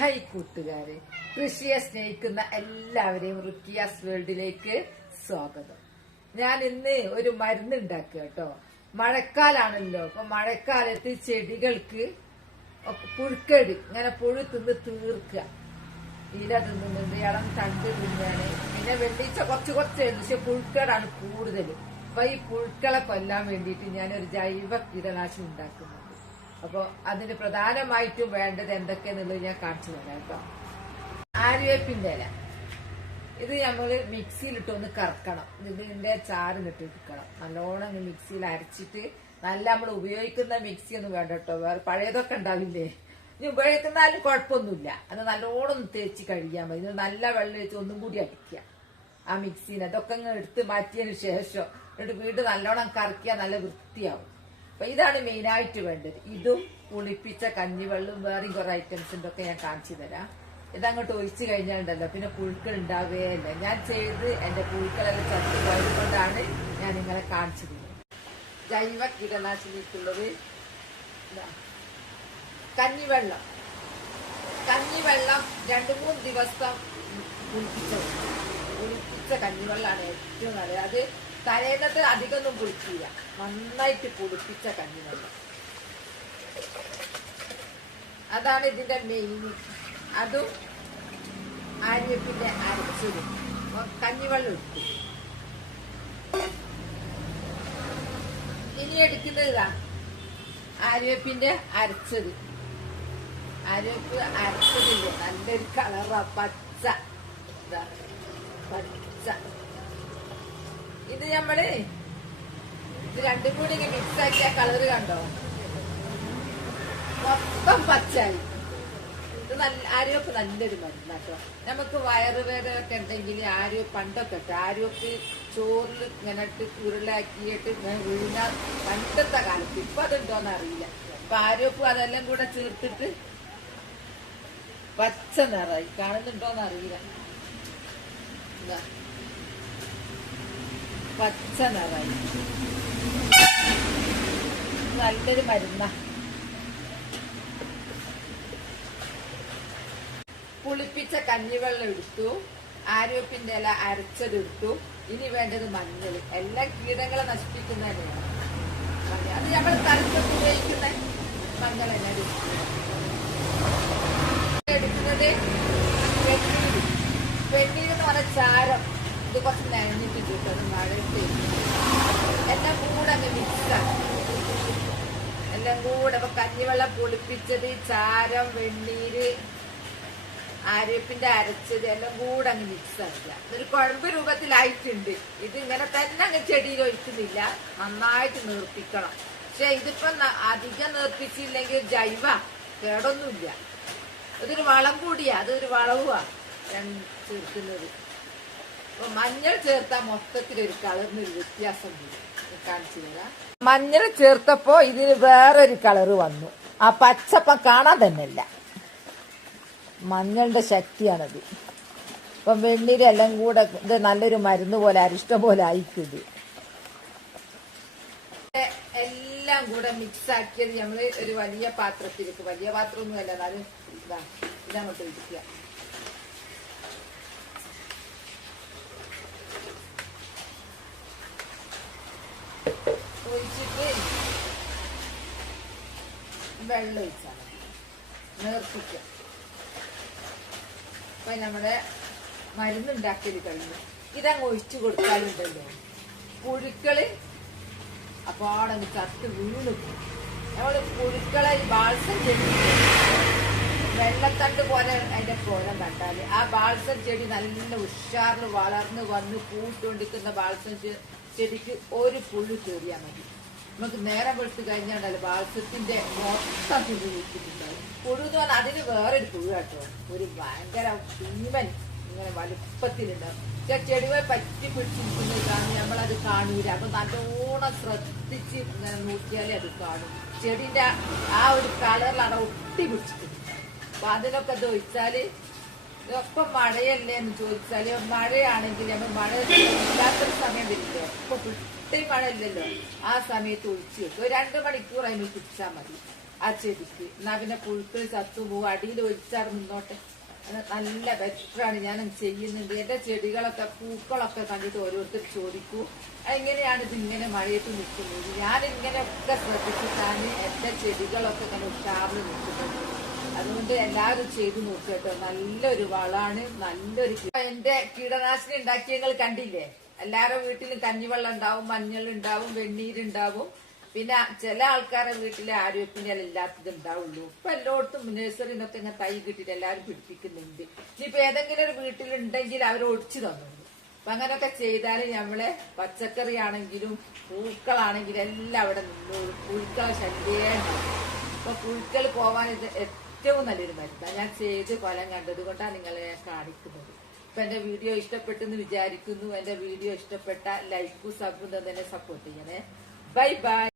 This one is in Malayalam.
ഹൈ കൂട്ടുകാരെ, കൃഷിയെ സ്നേഹിക്കുന്ന എല്ലാവരെയും റുക്കിയാസ് വേൾഡിലേക്ക് സ്വാഗതം. ഞാൻ ഇന്ന് ഒരു മരുന്ന് ഉണ്ടാക്കുക കേട്ടോ. മഴക്കാലാണല്ലോ, അപ്പൊ മഴക്കാലത്ത് ചെടികൾക്ക് പുഴുക്കേട് ഇങ്ങനെ പുഴു തിന്ന് തീർക്കുക. ഇല തിന്നുന്നുണ്ട്, ഇളം തണ്ട് തിന്നാണ്, പിന്നെ വെള്ളിച്ച കുറച്ച് പക്ഷെ പുഴുക്കേടാണ് കൂടുതൽ. അപ്പൊ ഈ പുഴുക്കളെ കൊല്ലാൻ വേണ്ടിയിട്ട് ഞാനൊരു ജൈവ കീടനാശിനി ഉണ്ടാക്കുന്നുണ്ട്. അപ്പൊ അതിന് പ്രധാനമായിട്ടും വേണ്ടത് എന്തൊക്കെയാന്നുള്ളത് ഞാൻ കാണിച്ചു തരാം കേട്ടോ. ആര്യവേപ്പിന്റെ ഇല ഇത് നമ്മള് മിക്സിയിലിട്ടൊന്ന് കറക്കണം. ഇതിന്റെ ചാറ് കിട്ടിയെടുക്കണം. നല്ലോണം മിക്സിയിൽ അരച്ചിട്ട്, നല്ല നമ്മൾ ഉപയോഗിക്കുന്ന മിക്സി ഒന്നും വേണ്ട കേട്ടോ, വേറെ പഴയതൊക്കെ ഉണ്ടാവില്ലേ, ഇനി ഉപയോഗിക്കുന്നാലും കുഴപ്പമൊന്നുമില്ല. അത് നല്ലോണം തേച്ച് കഴിയാൻ മതി. ഇത് നല്ല വെള്ളം വെച്ച് ഒന്നും കൂടി അടിക്കുക ആ മിക്സിനെ. അതൊക്കെ എടുത്ത് മാറ്റിയതിന് ശേഷം എന്നിട്ട് വീണ്ടും നല്ലോണം കറക്കിയാൽ നല്ല വൃത്തിയാവും. അപ്പൊ ഇതാണ് മെയിനായിട്ട് വേണ്ടത്. ഇതും പുളിപ്പിച്ച കഞ്ഞിവെള്ളവും വേറെയും കുറെ ഐറ്റംസിന്റെ ഒക്കെ ഞാൻ കാണിച്ചു തരാം. ഇതങ്ങോട്ട് ഒഴിച്ചു കഴിഞ്ഞാലുണ്ടല്ലോ പിന്നെ പുഴുക്കൾ ഉണ്ടാവുകയല്ല. ഞാൻ ചെയ്ത് എന്റെ പുഴുക്കളെല്ലാം ചത്തു പോയത് കൊണ്ടാണ് ഞാൻ നിങ്ങളെ കാണിച്ചു തരുന്നത്. ജൈവ കീടനാശിനിക്കുള്ളത് കഞ്ഞിവെള്ളം 2-3 ദിവസം പുളിപ്പിച്ച കഞ്ഞിവെള്ളമാണ് ഏറ്റവും നല്ലത്. അത് തലേന്നത്തെ അധികമൊന്നും പുളിക്കില്ല, നന്നായിട്ട് പുളിപ്പിച്ച കഞ്ഞിവെള്ളം, അതാണ് ഇതിന്റെ മെയിൻ. അതും ആര്യവേപ്പിന്റെ അരച്ചതും കഞ്ഞിവെള്ളം എടുത്തു. ഇനി എടുക്കുന്നത് ഇതാ ആര്യവേപ്പിന്റെ അരച്ചത്. ആര്യവേപ്പ് അരച്ചതില്ലേ, നല്ലൊരു കളറാ, പച്ച. ഇത് നമ്മള് ഇത് രണ്ടും കൂടി ഇങ്ങനെ മിക്സ് ആക്കിയ കളറ് കണ്ടോ, മൊത്തം പച്ചായി. ഇത് ആര്യവേപ്പ് നല്ലൊരു മരുന്നാട്ടോ. നമുക്ക് വയറുവേദനയൊക്കെ ഉണ്ടെങ്കിൽ ആര്യവേപ്പ് പണ്ടൊക്കെ ഇട്ട് ആര്യവേപ്പ് ചോറിൽ ഇങ്ങനെ ഇട്ട് ഉരുളാക്കിയിട്ട് ഇങ്ങനെ വീഴാൻ പണ്ടത്തെ കാലത്ത്. ഇപ്പൊ അതുണ്ടോന്ന് അറിയില്ല. അപ്പൊ ആര്യവേപ്പ് അതെല്ലാം കൂടെ ചേർത്തിട്ട് പച്ച നിറായി, കാണുന്നുണ്ടോന്ന് അറിയില്ല, പച്ച നിറായി. നല്ലൊരു മരുന്നാ. പുളിപ്പിച്ച കഞ്ഞിവെള്ളം എടുത്തു, ആര്യവേപ്പിന്റെ ഇല അരച്ചതെടുത്തു. ഇനി വേണ്ടത് മഞ്ഞൾ. എല്ലാ കീടങ്ങളെ നശിപ്പിക്കുന്നതന്നെയാണ് മഞ്ഞൾ. അത് നമ്മൾ തലത്തൊക്കെ ഉപയോഗിക്കുന്ന മഞ്ഞൾ തന്നെ എടുക്കുന്നത്. വെണ്ണീര് എന്ന് പറഞ്ഞ ചാരം, ഇത് കുറച്ച് നനഞ്ഞിട്ട് കിട്ടും, മഴയിട്ട് എല്ലാം കൂടെ അങ്ങ് മിക്സാണ്. എല്ലാം കൂടെ ഇപ്പൊ കഞ്ഞിവെള്ളം പുളിപ്പിച്ചത്, ചാരം, വെണ്ണീര്, ആര്യവേപ്പിന്റെ അരച്ചത് എല്ലാം കൂടെ അങ്ങ് മിക്സ് ആക്കുക. ഇതൊരു കുഴമ്പ് രൂപത്തിലായിട്ടുണ്ട്. ഇത് ഇങ്ങനെ തന്നെ അങ്ങ് ചെടിയിൽ ഒഴിക്കുന്നില്ല, നന്നായിട്ട് നേർപ്പിക്കണം. പക്ഷെ ഇതിപ്പോ അധികം നേർപ്പിച്ചില്ലെങ്കിൽ ജൈവ കേടൊന്നുമില്ല. ഇതൊരു വളം കൂടിയാ, അതൊരു വളവുവാ ചേർക്കുന്നത്. അപ്പൊ മഞ്ഞൾ ചേർത്താൽ മൊത്തത്തിലൊരു കളറിനൊരു വ്യത്യാസം കാണിച്ചു തരാം. മഞ്ഞൾ ചേർത്തപ്പോ ഇതിന് വേറൊരു കളറ് വന്നു. ആ പച്ചപ്പം കാണാൻ തന്നെ ഇല്ല. മഞ്ഞളുടെ ശക്തിയാണത്. ഇപ്പം വെണ്ണീര് എല്ലാം കൂടെ ഇത് നല്ലൊരു മരുന്ന് പോലെ, അരിഷ്ടം പോലെ ആയിട്ടുണ്ട്. എല്ലാം കൂടെ മിക്സ് ആക്കിയത് നമ്മള് ഒരു വലിയ പാത്രത്തിലേക്ക്, വലിയ പാത്രമൊന്നുമല്ല, എന്നാലും ഇതങ്ങോട്ട് ഒഴിക്കുക. ഒഴിച്ചിട്ട് വെള്ളം ഒഴിച്ചാൽ നേർപ്പിക്കുക. അപ്പൊ നമ്മുടെ മരുന്നുണ്ടാക്കിയത് കഴിഞ്ഞു. ഇതങ്ങ് ഒഴിച്ചു കൊടുക്കാനുണ്ടല്ലോ പുഴുക്കള് അപ്പാടങ്ങ് ചത്ത് വീണു. നമ്മള് പുഴുക്കളെ ബാൾസം ചെടി, വെള്ളത്തണ്ട് പോലെ അതിന്റെ കോലം കണ്ടാല് ആ ബാൾസം ചെടി നല്ല ഉഷാറിൽ വളർന്ന് വന്ന് പൂട്ടുകൊണ്ടിരിക്കുന്ന ബാൾസം ചെടിക്ക് ഒരു പുഴു കയറിയാൽ മതി. നമുക്ക് നേരം വെളുത്ത് കഴിഞ്ഞാണ്ടല്ലോ ബാൾസത്തിന്റെ മൊത്തം പുഴു വെച്ചിട്ടുണ്ടാവും. പുഴു എന്ന് പറഞ്ഞാൽ അതിന് വേറൊരു പുഴു കേട്ടോ, ഒരു ഭയങ്കര ഭീമൻ ഇങ്ങനെ വലുപ്പത്തിലുണ്ടാവും. പക്ഷെ ചെടികളെ പറ്റി പിടിച്ചിരിക്കുന്നത് കാണും, നമ്മളത് കാണൂല. അപ്പൊ നല്ലോണം ശ്രദ്ധിച്ച് ഇങ്ങനെ നോക്കിയാലേ അത് കാണും. ചെടിന്റെ ആ ഒരു കളറിലാണ് ഒട്ടി പിടിച്ചിട്ടുണ്ട്. അപ്പൊ അതിനൊക്കെ ഇത് ഒഴിച്ചാല്, ഇതൊക്കെ മഴയല്ലേ എന്ന് ചോദിച്ചാല്, മഴയാണെങ്കിൽ നമ്മൾ മഴ ഇല്ലാത്തൊരു സമയം വരില്ലേ, ഇപ്പൊ കുട്ടി മഴ ഇല്ലല്ലോ, ആ സമയത്ത് ഒഴിച്ചു വെക്കും. 2 മണിക്കൂർ അതിന് പിടിച്ചാൽ മതി. ആ ചെടിക്ക്. എന്നാ പിന്നെ പുഴുക്കൾ ചത്തുപോകും, അടിയിൽ ഒലിച്ചാർ നിന്നോട്ടെ. നല്ല ബെറ്ററാണ് ഞാൻ ചെയ്യുന്നുണ്ട്. എന്റെ ചെടികളൊക്കെ പൂക്കളൊക്കെ കണ്ടിട്ട് ഓരോരുത്തർ ചോദിക്കൂ എങ്ങനെയാണ് ഇതിങ്ങനെ മഴയത്ത് നിൽക്കുന്നത്. ഞാൻ ഇങ്ങനെയൊക്കെ ശ്രദ്ധിച്ചിട്ടാണ് എന്റെ ചെടികളൊക്കെ ഇങ്ങനെ ഉഷാറിൽ നിൽക്കുന്നത്. അതുകൊണ്ട് എല്ലാവരും ചെയ്തു നോക്കട്ടോ. നല്ലൊരു വളമാണ്, നല്ലൊരു. എന്റെ കീടനാശിനി ഉണ്ടാക്കിയങ്ങൾ കണ്ടില്ലേ? എല്ലാവരുടെ വീട്ടിലും കഞ്ഞിവെള്ളം ഉണ്ടാവും, മഞ്ഞളുണ്ടാവും, വെണ്ണീരുണ്ടാവും. പിന്നെ ചില ആൾക്കാരുടെ വീട്ടിലെ ആരോഗ്യത്തിന് ഇല്ലാത്തത് ഉണ്ടാവുള്ളൂ. ഇപ്പൊ എല്ലായിടത്തും നഴ്സറിയിൽ നിന്നൊക്കെ ഇങ്ങനെ തൈ കിട്ടിയിട്ട് എല്ലാവരും പിടിപ്പിക്കുന്നുണ്ട്. ഇനിയിപ്പോ ഏതെങ്കിലും ഒരു വീട്ടിലുണ്ടെങ്കിൽ അവർ ഒടിച്ചു തന്നുള്ളൂ. അപ്പൊ അങ്ങനെയൊക്കെ ചെയ്താൽ നമ്മളെ പച്ചക്കറി ആണെങ്കിലും പൂക്കളാണെങ്കിലും എല്ലാം അവിടെ നിന്നോളും. പുഴുക്കളെ ശല്യം. അപ്പൊ പുഴുക്കൾ പോവാൻ ഇത് ഏറ്റവും നല്ലൊരു മരുന്നാണ്. ഞാൻ ചെയ്ത് ഫലം കണ്ടത് കൊണ്ടാണ് നിങ്ങളെ ഞാൻ കാണിക്കുന്നത്. ഇപ്പൊ എന്റെ വീഡിയോ ഇഷ്ടപ്പെട്ടെന്ന് വിചാരിക്കുന്നു. എന്റെ വീഡിയോ ഇഷ്ടപ്പെട്ട ലൈക്കും സബും തന്നെ സപ്പോർട്ട് ചെയ്യണേ. Bye bye.